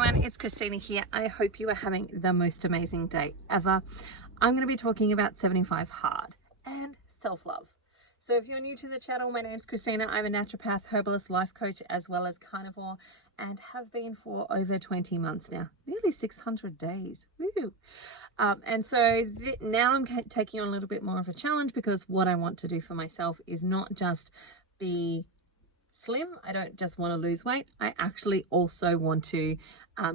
everyone, it's Christina here. I hope you are having the most amazing day ever. I'm going to be talking about 75 Hard and self-love. So if you're new to the channel, my name's Christina. I'm a naturopath, herbalist, life coach, as well as carnivore, and have been for over 20 months now, nearly 600 days. Woo! And so now I'm taking on a little bit more of a challenge, because what I want to do for myself is not just be slim. I don't just want to lose weight. I actually also want to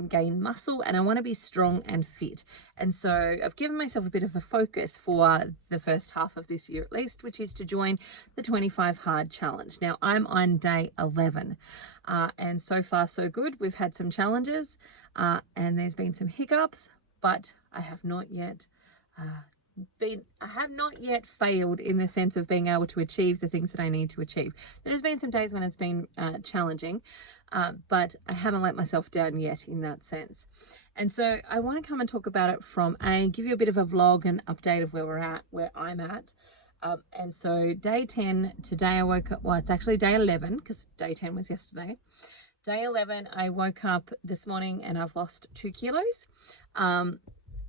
gain muscle, and I want to be strong and fit. And so I've given myself a bit of a focus for the first half of this year at least, which is to join the 25 Hard Challenge. Now I'm on day 11 and so far so good. We've had some challenges and there's been some hiccups, but I have not yet failed in the sense of being able to achieve the things that I need to achieve. There's been some days when it's been challenging, but I haven't let myself down yet in that sense. And so I want to come and talk about it from give you a bit of a vlog and update of where I'm at. And so day 10, today I woke up, well, it's actually day 11 because day 10 was yesterday. Day 11, I woke up this morning and I've lost 2 kilos.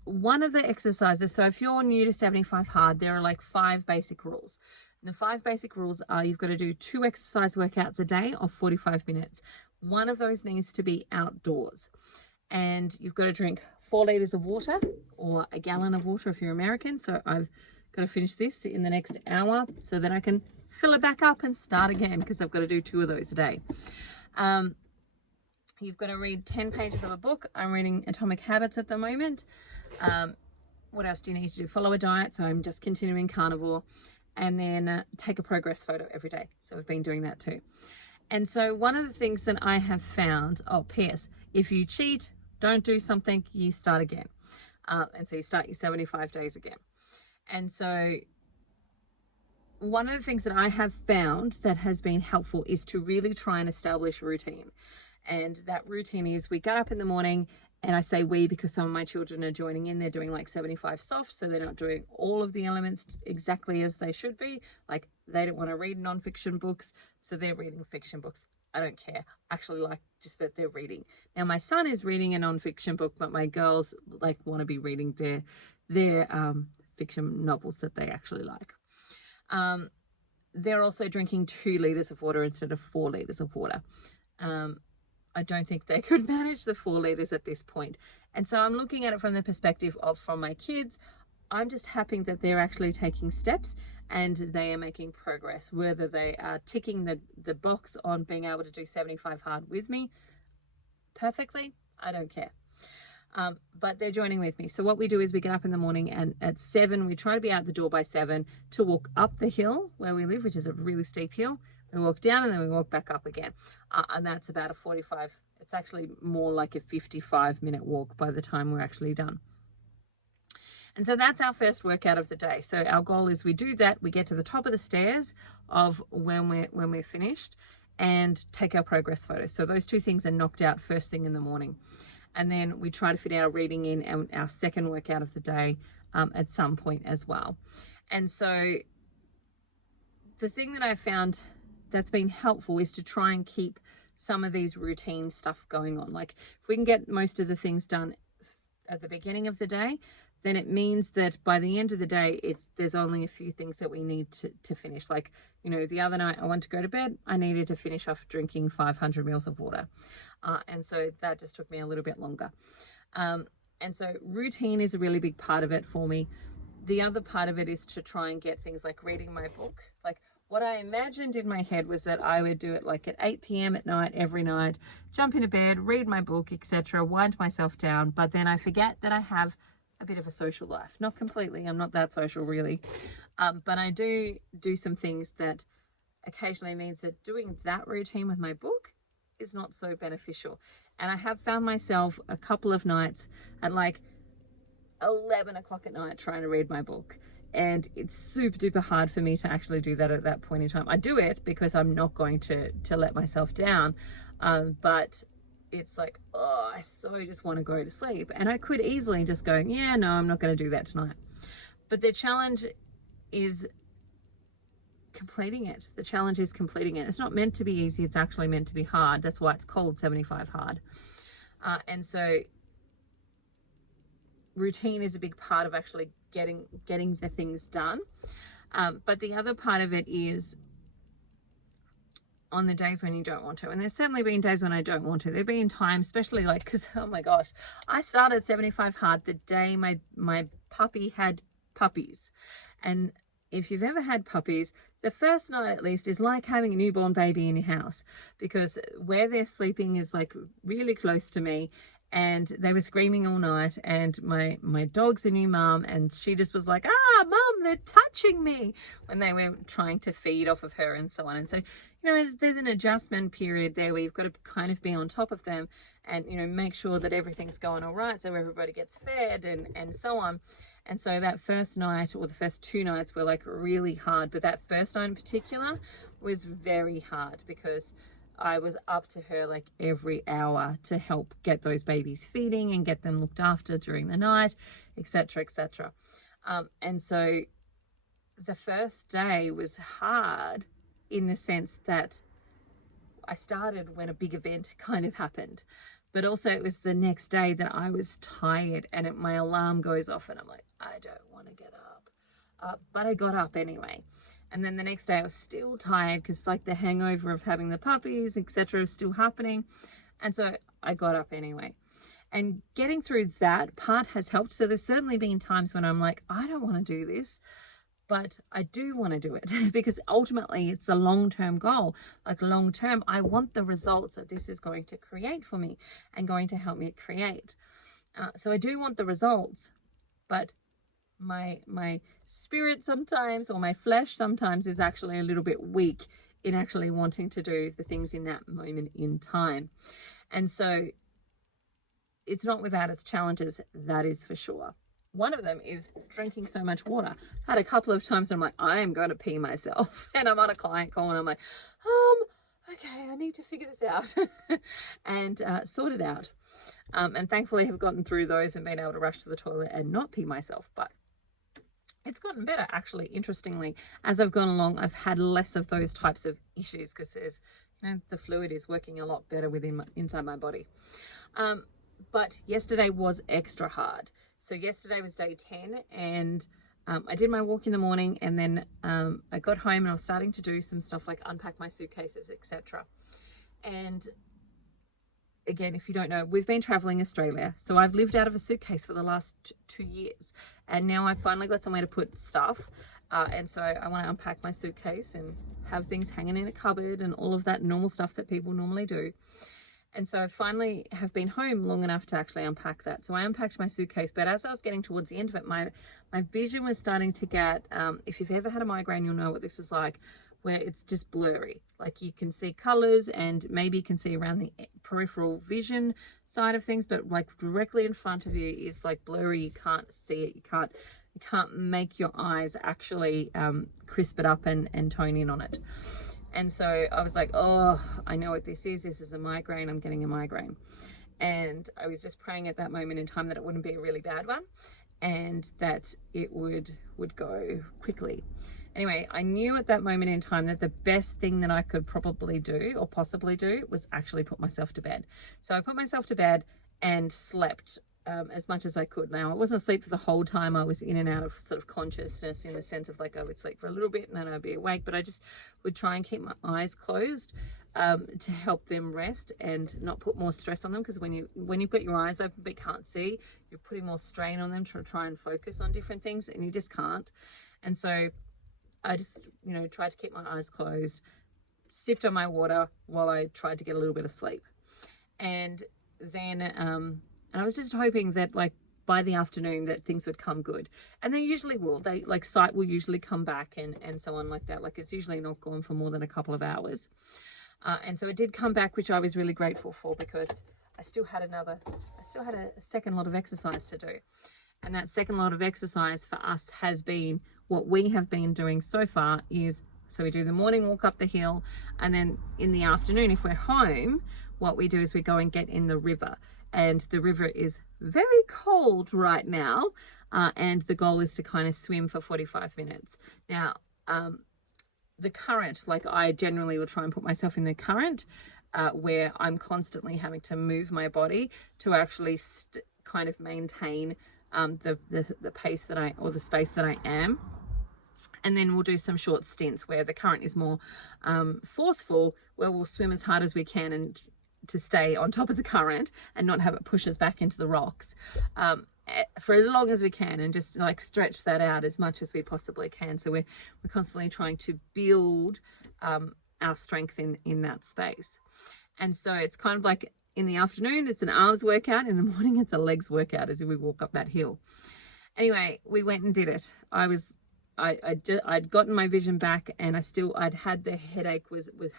One of the exercises, so if you're new to 75 Hard, there are like 5 basic rules. And the 5 basic rules are you've got to do 2 exercise workouts a day of 45 minutes. One of those needs to be outdoors. And you've got to drink 4 liters of water, or a gallon of water if you're American. So I've got to finish this in the next hour so that I can fill it back up and start again, because I've got to do 2 of those a day. You've got to read 10 pages of a book. I'm reading Atomic Habits at the moment. What else do you need to do? Follow a diet. So I'm just continuing carnivore, and then take a progress photo every day. So I've been doing that too. And so one of the things that I have found, P.S. if you cheat, don't do something, you start again. And so you start your 75 days again. And so one of the things that I have found that has been helpful is to really try and establish routine. And that routine is, we get up in the morning, and I say we because some of my children are joining in. They're doing like 75 soft, so they're not doing all of the elements exactly as they should be. Like, they don't want to read non-fiction books, so they're reading fiction books. I don't care. I actually like just that they're reading. Now my son is reading a non-fiction book, but my girls like want to be reading their fiction novels that they actually like. They're also drinking 2 liters of water instead of 4 liters of water. I don't think they could manage the 4 liters at this point. And so I'm looking at it from the perspective of, from my kids, I'm just happy that they're actually taking steps and they are making progress. Whether they are ticking the box on being able to do 75 Hard with me perfectly, I don't care. But they're joining with me. So what we do is we get up in the morning, and at 7, we try to be out the door by 7 to walk up the hill where we live, which is a really steep hill. We walk down and then we walk back up again. And that's about a 45, it's actually more like a 55-minute walk by the time we're actually done. And so that's our first workout of the day. So our goal is we do that, we get to the top of the stairs of when we're finished, and take our progress photos. So those 2 things are knocked out first thing in the morning. And then we try to fit our reading in, and our second workout of the day at some point as well. And so the thing that I've found that's been helpful is to try and keep some of these routine stuff going on. Like, if we can get most of the things done at the beginning of the day, then it means that by the end of the day, there's only a few things that we need to finish. Like, you know, the other night I went to go to bed, I needed to finish off drinking 500 mils of water. And so that just took me a little bit longer. And so routine is a really big part of it for me. The other part of it is to try and get things like reading my book. Like, what I imagined in my head was that I would do it like at 8 p.m. at night, every night, jump into bed, read my book, etc., wind myself down. But then I forget that I have a bit of a social life. Not completely, I'm not that social really. But I do some things that occasionally means that doing that routine with my book is not so beneficial. And I have found myself a couple of nights at like 11 o'clock at night trying to read my book. And it's super duper hard for me to actually do that at that point in time. I do it because I'm not going to let myself down. But it's like, oh, I so just want to go to sleep. And I could easily just go, yeah, no, I'm not going to do that tonight. But the challenge is completing it. The challenge is completing it. It's not meant to be easy. It's actually meant to be hard. That's why it's called 75 Hard. And so routine is a big part of actually getting the things done. But the other part of it is on the days when you don't want to. And there's certainly been days when I don't want to. There have been times, especially like, because, oh my gosh, I started 75 Hard the day my puppy had puppies. And if you've ever had puppies, the first night at least is like having a newborn baby in your house, because where they're sleeping is like really close to me. And they were screaming all night, and my dog's a new mum, and she just was like, mum, they're touching me, when they were trying to feed off of her and so on. And so, you know, there's an adjustment period there where you've got to kind of be on top of them and, you know, make sure that everything's going all right, so everybody gets fed and so on. And so that first night, or the first 2 nights, were like really hard, but that first night in particular was very hard, because I was up to her like every hour to help get those babies feeding and get them looked after during the night, etc., etc. And so the first day was hard in the sense that I started when a big event kind of happened, but also it was the next day that I was tired, and my alarm goes off and I'm like, I don't want to get up, but I got up anyway. And then the next day I was still tired, because like the hangover of having the puppies, etc., is still happening. And so I got up anyway. And getting through that part has helped. So there's certainly been times when I'm like, I don't want to do this, but I do want to do it, because ultimately it's a long-term goal. Like long-term, I want the results that this is going to create for me and going to help me create. So I do want the results, but my spirit sometimes, or my flesh sometimes, is actually a little bit weak in actually wanting to do the things in that moment in time. And so it's not without its challenges, that is for sure. One of them is drinking so much water. I had a couple of times I'm like, I am going to pee myself, and I'm on a client call and I'm like, okay, I need to figure this out and sort it out. And thankfully have gotten through those and been able to rush to the toilet and not pee myself. But it's gotten better, actually. Interestingly, as I've gone along, I've had less of those types of issues, because there's, you know, the fluid is working a lot better inside my body. But yesterday was extra hard. So yesterday was day 10, and I did my walk in the morning, and then I got home and I was starting to do some stuff like unpack my suitcases, etc. And again, if you don't know, we've been traveling Australia. So I've lived out of a suitcase for the last 2 years. And now I've finally got somewhere to put stuff. And so I want to unpack my suitcase and have things hanging in a cupboard and all of that normal stuff that people normally do. And so I finally have been home long enough to actually unpack that. So I unpacked my suitcase, but as I was getting towards the end of it, my vision was starting to get, if you've ever had a migraine, you'll know what this is like, where it's just blurry. Like you can see colors, and maybe you can see around the peripheral vision side of things, but like directly in front of you is like blurry. You can't see it. You can't make your eyes actually crisp it up and tone in on it. And so I was like, oh, I know what this is. This is a migraine. I'm getting a migraine. And I was just praying at that moment in time that it wouldn't be a really bad one, and that it would go quickly. Anyway, I knew at that moment in time that the best thing that I could probably do, or possibly do, was actually put myself to bed. So I put myself to bed and slept as much as I could. Now, I wasn't asleep for the whole time. I was in and out of sort of consciousness, in the sense of like I would sleep for a little bit and then I'd be awake, but I just would try and keep my eyes closed to help them rest and not put more stress on them, because when you've got your eyes open but you can't see, you're putting more strain on them to try and focus on different things, and you just can't. And so I just, you know, tried to keep my eyes closed, sipped on my water while I tried to get a little bit of sleep. And then, and I was just hoping that like by the afternoon that things would come good. And they usually will. They like sight will usually come back and so on like that. Like it's usually not gone for more than a couple of hours. And so it did come back, which I was really grateful for, because I still had a second lot of exercise to do. And that second lot of exercise for us has been, what we have been doing so far is, so we do the morning walk up the hill, and then in the afternoon, if we're home, what we do is we go and get in the river. And the river is very cold right now, and the goal is to kind of swim for 45 minutes. Now, the current, like I generally will try and put myself in the current, where I'm constantly having to move my body to actually kind of maintain the pace that or the space that I am. And then we'll do some short stints where the current is more forceful, where we'll swim as hard as we can and to stay on top of the current and not have it push us back into the rocks for as long as we can, and just like stretch that out as much as we possibly can. So we're constantly trying to build our strength in that space. And so it's kind of like in the afternoon, it's an arms workout. In the morning, it's a legs workout as we walk up that hill. Anyway, we went and did it. I'd gotten my vision back, and I'd had the headache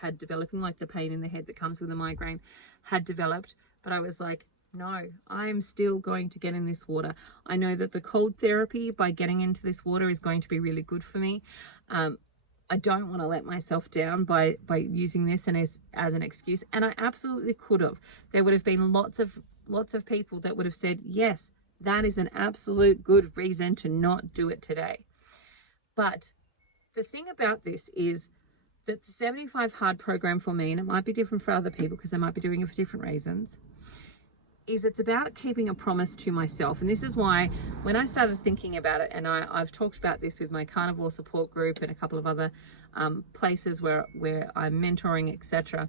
had developing, like the pain in the head that comes with a migraine had developed. But I was like, no, I'm still going to get in this water. I know that the cold therapy by getting into this water is going to be really good for me. I don't want to let myself down by using this and as an excuse. And I absolutely could have. There would have been lots of people that would have said, yes, that is an absolute good reason to not do it today. But the thing about this is that the 75 Hard program for me, and it might be different for other people because they might be doing it for different reasons, is it's about keeping a promise to myself. And this is why when I started thinking about it, and I've talked about this with my carnivore support group and a couple of other places where I'm mentoring, etc.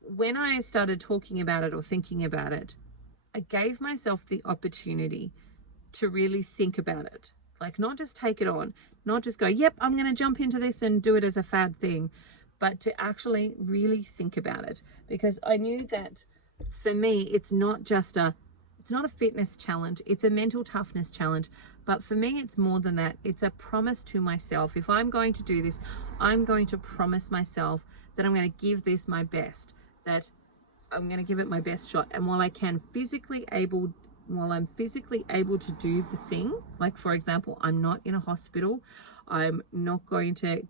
When I started talking about it or thinking about it, I gave myself the opportunity to really think about it. Like, not just take it on, not just go, yep, I'm going to jump into this and do it as a fad thing, but to actually really think about it. Because I knew that for me, it's not a fitness challenge, it's a mental toughness challenge. But for me, it's more than that. It's a promise to myself. If I'm going to do this, I'm going to promise myself that I'm going to give this my best, that I'm going to give it my best shot. And while I'm physically able to do the thing, like for example, I'm not in a hospital, I'm not going to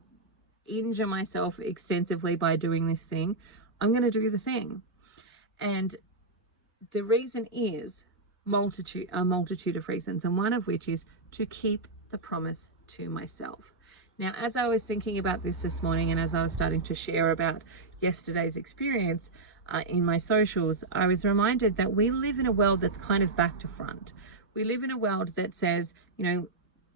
injure myself extensively by doing this thing, I'm going to do the thing. And the reason is a multitude of reasons, and one of which is to keep the promise to myself. Now, as I was thinking about this morning, and as I was starting to share about yesterday's experience in my socials, I was reminded that we live in a world that's kind of back to front. We live in a world that says,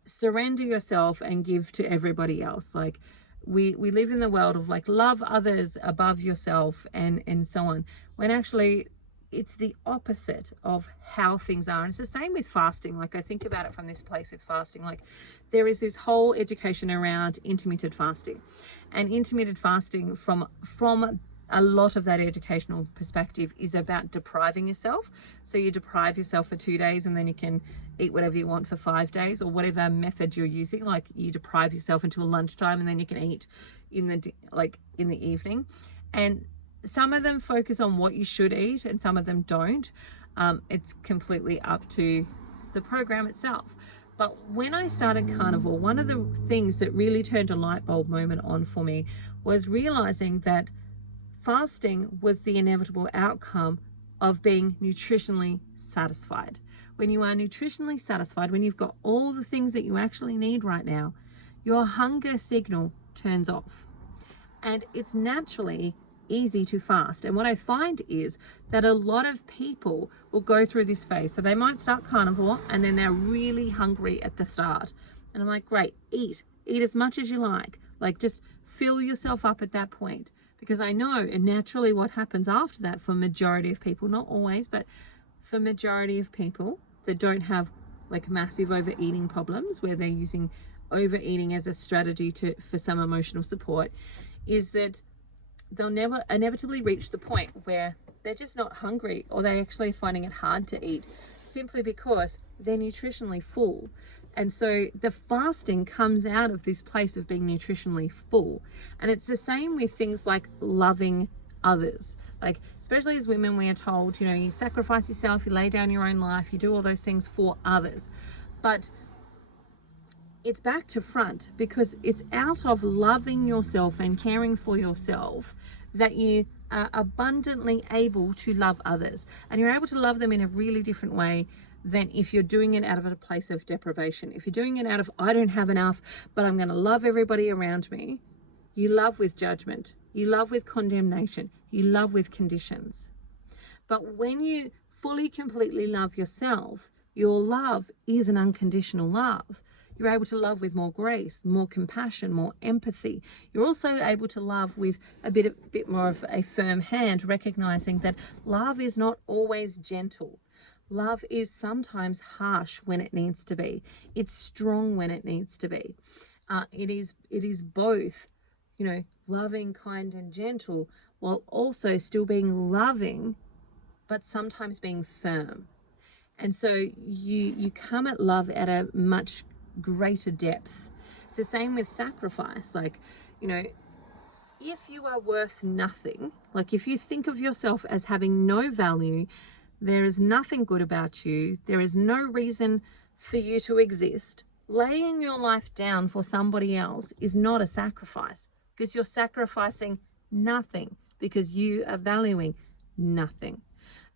surrender yourself and give to everybody else. Like, we live in the world of like, love others above yourself and so on, when actually it's the opposite of how things are. And it's the same with fasting. Like, I think about it from this place with fasting. Like, there is this whole education around intermittent fasting, and intermittent fasting from a lot of that educational perspective is about depriving yourself. So you deprive yourself for 2 days, and then you can eat whatever you want for 5 days, or whatever method you're using. Like, you deprive yourself until lunchtime, and then you can eat in the evening. And some of them focus on what you should eat, and some of them don't. It's completely up to the program itself. But when I started carnivore, one of the things that really turned a light bulb moment on for me was realizing that fasting was the inevitable outcome of being nutritionally satisfied. When you are nutritionally satisfied, when you've got all the things that you actually need right now, your hunger signal turns off. And it's naturally easy to fast. And what I find is that a lot of people will go through this phase. So they might start carnivore, and then they're really hungry at the start. And I'm like, great, eat as much as you like. Like, just fill yourself up at that point. Because I know naturally what happens after that for majority of people, not always, but for majority of people that don't have like massive overeating problems, where they're using overeating as a strategy for some emotional support, is that they'll never inevitably reach the point where they're just not hungry, or they're actually finding it hard to eat simply because they're nutritionally full. And so the fasting comes out of this place of being nutritionally full. And it's the same with things like loving others. Like, especially as women, we are told, you sacrifice yourself, you lay down your own life, you do all those things for others. But it's back to front, because it's out of loving yourself and caring for yourself that you are abundantly able to love others. And you're able to love them in a really different way than if you're doing it out of a place of deprivation. If you're doing it out of, I don't have enough, but I'm going to love everybody around me, you love with judgment. You love with condemnation. You love with conditions. But when you fully, completely love yourself, your love is an unconditional love. You're able to love with more grace, more compassion, more empathy. You're also able to love with a bit more of a firm hand, recognizing that love is not always gentle. Love is sometimes harsh when it needs to be. It's strong when it needs to be. It is both, loving, kind, and gentle, while also still being loving, but sometimes being firm. And so you come at love at a much greater depth. It's the same with sacrifice. Like, if you are worth nothing, like if you think of yourself as having no value, there is nothing good about you, there is no reason for you to exist, laying your life down for somebody else is not a sacrifice, because you're sacrificing nothing, because you are valuing nothing.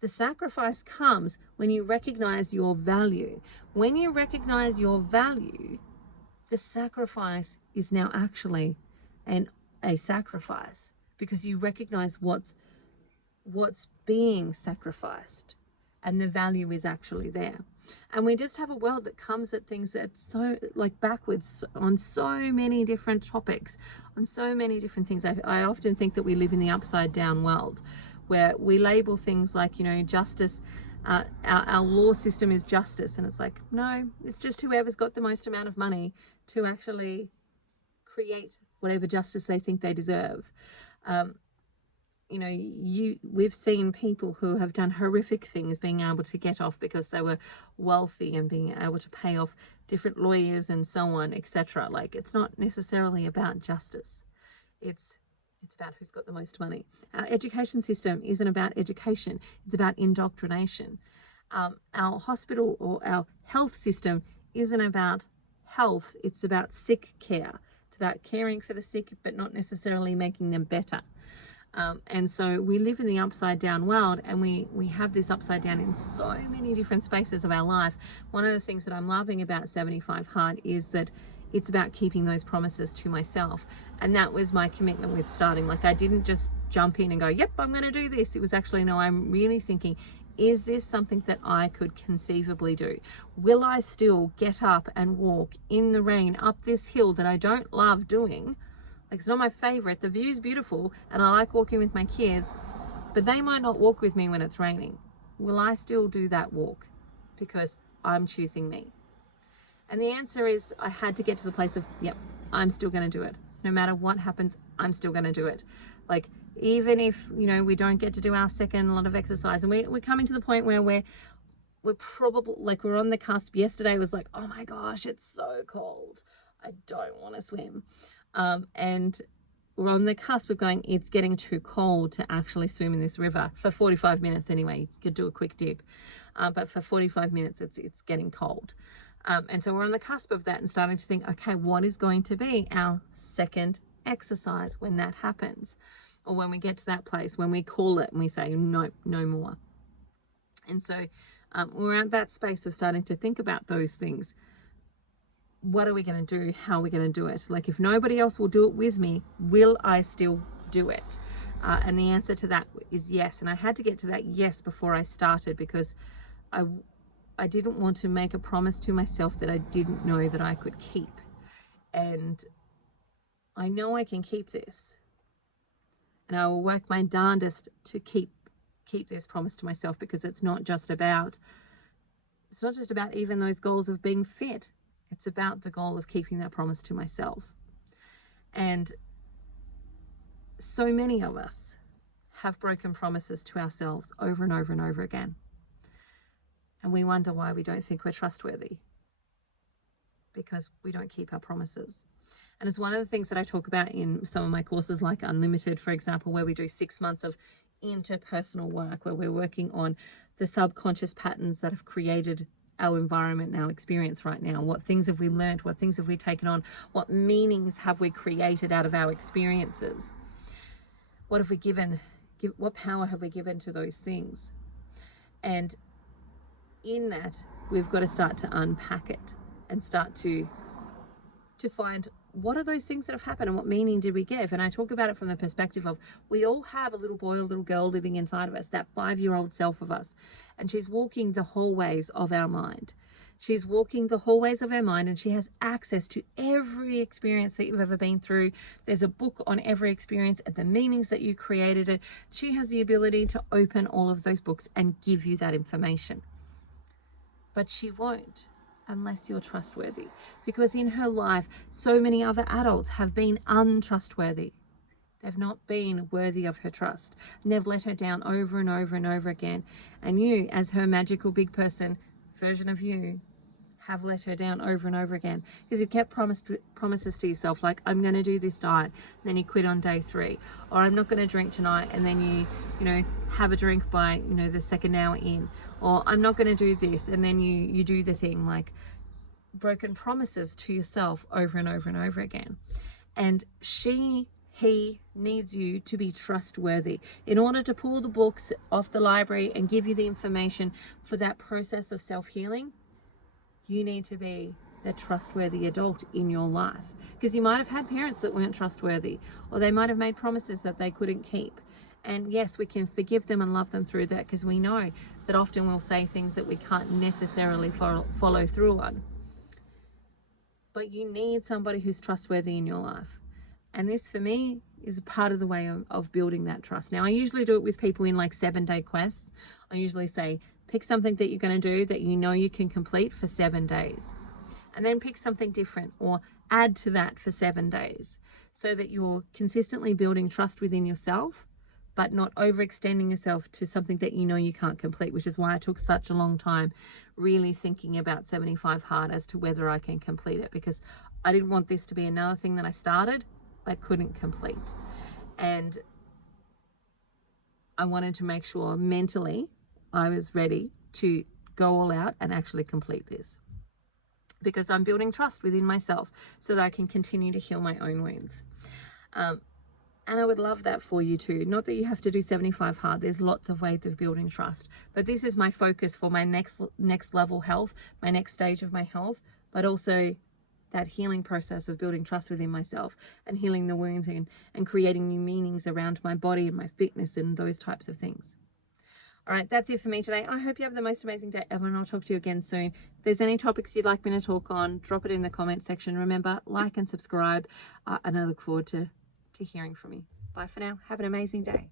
The sacrifice comes when you recognize your value. When you recognize your value, the sacrifice is now actually a sacrifice, because you recognize what's being sacrificed, and the value is actually there. And we just have a world that comes at things that's so backwards on so many different topics, on so many different things. I often think that we live in the upside down world, where we label things like, justice, our law system is justice, and it's like, no, it's just whoever's got the most amount of money to actually create whatever justice they think they deserve. We've seen people who have done horrific things being able to get off because they were wealthy, and being able to pay off different lawyers and so on, etc. Like, it's not necessarily about justice. It's about who's got the most money. Our education system isn't about education. It's about indoctrination. Our hospital or our health system isn't about health. It's about sick care. It's about caring for the sick, but not necessarily making them better. And so we live in the upside down world, and we have this upside down in so many different spaces of our life. One of the things that I'm loving about 75 Hard is that it's about keeping those promises to myself. And that was my commitment with starting. Like, I didn't just jump in and go, yep, I'm going to do this. It was actually, no, I'm really thinking, is this something that I could conceivably do? Will I still get up and walk in the rain up this hill that I don't love doing? Like, it's not my favorite. The view's beautiful and I like walking with my kids, but they might not walk with me when it's raining. Will I still do that walk? Because I'm choosing me. And the answer is, I had to get to the place of, yep, I'm still going to do it. No matter what happens, I'm still going to do it. Like, even if, we don't get to do our second lot of exercise, and we're coming to the point where we're probably, like, we're on the cusp. Yesterday was like, oh my gosh, it's so cold. I don't want to swim. And we're on the cusp of going, it's getting too cold to actually swim in this river for 45 minutes anyway. You could do a quick dip. But for 45 minutes, it's getting cold. And so we're on the cusp of that and starting to think, okay, what is going to be our second exercise when that happens? Or when we get to that place, when we call it and we say, no more. And so we're at that space of starting to think about those things. What are we going to do? How are we going to do it? Like, if nobody else will do it with me, will I still do it? And the answer to that is yes. And I had to get to that yes before I started, because I didn't want to make a promise to myself that I didn't know that I could keep. And I know I can keep this. And I will work my darndest to keep this promise to myself, because it's not just about even those goals of being fit. It's about the goal of keeping that promise to myself. And so many of us have broken promises to ourselves over and over and over again. And we wonder why we don't think we're trustworthy, because we don't keep our promises. And it's one of the things that I talk about in some of my courses, like Unlimited, for example, where we do 6 months of interpersonal work, where we're working on the subconscious patterns that have created our environment and our experience right now. What things have we learned? What things have we taken on? What meanings have we created out of our experiences? What have we what power have we given to those things? And in that, we've got to start to unpack it and start to find what are those things that have happened and what meaning did we give? And I talk about it from the perspective of, we all have a little boy or little girl living inside of us, that 5-year-old self of us, and she's walking the hallways of our mind. She's walking the hallways of her mind, and she has access to every experience that you've ever been through. There's a book on every experience and the meanings that you created it. She has the ability to open all of those books and give you that information. But she won't unless you're trustworthy, because in her life, so many other adults have been untrustworthy. They've not been worthy of her trust, and they've let her down over and over and over again. And you, as her magical big person version of you, have let her down over and over again, because you kept promises to yourself, like, I'm going to do this diet, and then you quit on day 3, or I'm not going to drink tonight, and then you know, have a drink by, you know, the second hour in, or I'm not going to do this, and then you do the thing. Like, broken promises to yourself over and over and over again. And he needs you to be trustworthy in order to pull the books off the library and give you the information for that process of self-healing. You need to be the trustworthy adult in your life, because you might have had parents that weren't trustworthy, or they might have made promises that they couldn't keep. And yes, we can forgive them and love them through that, because we know that often we'll say things that we can't necessarily follow through on. But you need somebody who's trustworthy in your life. And this, for me, is a part of the way of building that trust. Now, I usually do it with people in like 7-day quests. I usually say, pick something that you're going to do that you know you can complete for 7 days. And then pick something different, or add to that for 7 days, so that you're consistently building trust within yourself, but not overextending yourself to something that you know you can't complete, which is why I took such a long time really thinking about 75 hard as to whether I can complete it, because I didn't want this to be another thing that I started but couldn't complete. And I wanted to make sure mentally I was ready to go all out and actually complete this, because I'm building trust within myself so that I can continue to heal my own wounds. And I would love that for you too. Not that you have to do 75 hard. There's lots of ways of building trust. But this is my focus for my next level health, my next stage of my health, but also that healing process of building trust within myself and healing the wounds and creating new meanings around my body and my fitness and those types of things. All right, that's it for me today. I hope you have the most amazing day ever, and I'll talk to you again soon. If there's any topics you'd like me to talk on, drop it in the comment section. Remember, like and subscribe, and I look forward to hearing from you. Bye for now. Have an amazing day.